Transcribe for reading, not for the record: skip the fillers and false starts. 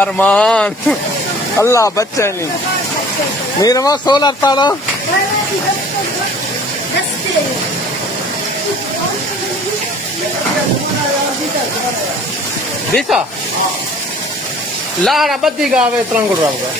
अरमान अल्लाह बच्चे नहीं नीरमा सोलर ताड़ा दिशा लाड़ा बद्दी गावे तरंगुड़ रावगा